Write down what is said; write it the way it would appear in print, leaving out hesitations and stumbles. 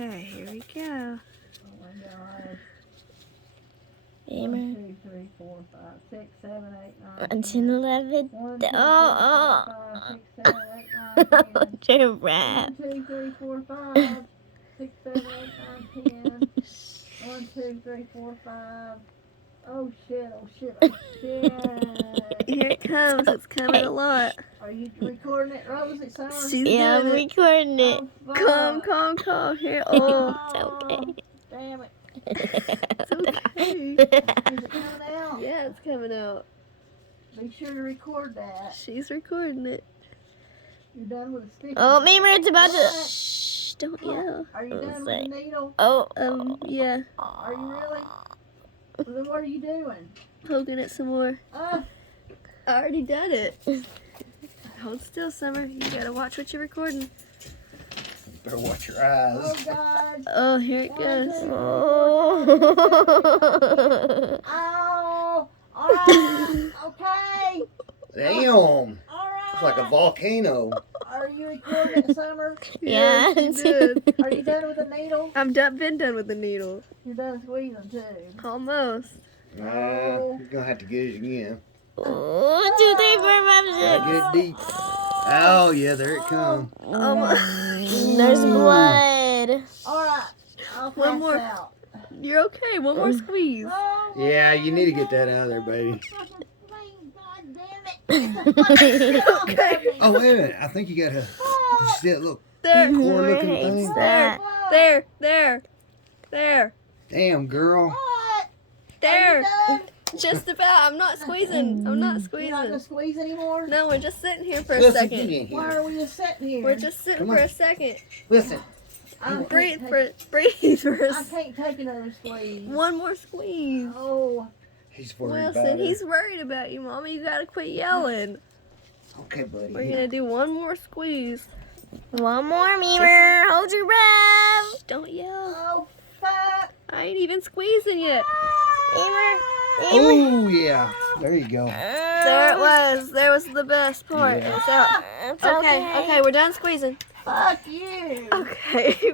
Okay, here we go. Oh my God. 1, Beamer. 2, 3, 4, 5, 6, 7, 8, 9, 1, 2, 11. 1, 2, 3, 4, Oh, 5, 6, 7, 8, 9, 10. giraffe. 1, 2, 3, 4, 5, 6, 7, 8, 9, 10. 1, 2, 3, 4, 5. Oh shit, oh shit, oh shit. Here it comes. It's coming a lot. Are you recording it, Rosie Summer? She's Yeah, I'm doing it. recording it. Oh, fuck. Calm. Here. Oh, It's okay. Damn it. it's okay. Is it coming out? Yeah, it's coming out. Be sure to record that. She's recording it. You're done with the stick. Oh, Beamer, it's about to. What? Shh, don't yell. Are you I was done with like, the needle? oh. Yeah, Are you really? Well, then what are you doing? poking it some more. Uh, I already done it. Hold still, Summer. You gotta watch what you're recording. Better watch your eyes. oh God. Oh, here it goes. Oh. Oh. Alright. Okay. Damn. Alright. It's like a volcano. Are you recording it, Summer? Yeah. she did. Are you done with the needle? Been done with the needle. You're done squeezing too. Almost. You're gonna have to get it again. 1, 2, 3, 4, 5, 6. Gotta get it deep. Oh yeah, there it comes. There's blood. Alright. I'll One pass more. out. You're okay. One more squeeze. Oh, Yeah, you need to get that out of there, baby. God damn it. Okay. Oh wait a minute, I think you gotta. You see that little There. corn looking hates thing? that. There. Damn girl. What? There. Are you done? Just about. I'm not squeezing. You're not gonna squeezing. squeeze anymore? No, we're just sitting here for a Listen, get second. in Why here. are we just sitting here? We're just sitting Come for on. a second. Listen. I Breathe can't for a I can't take another squeeze. one more squeeze. Oh. He's worried Wilson, about her. he's worried about you, Mama. You gotta quit yelling. Okay, buddy. We're gonna do one more squeeze. One more, Beamer. Hold your breath. Shh, don't yell. Oh, fuck. I ain't even squeezing yet. Beamer. Oh yeah. There you go. There it was. There was the best part. Yeah. It's out. It's Okay, we're done squeezing. Fuck you. Okay.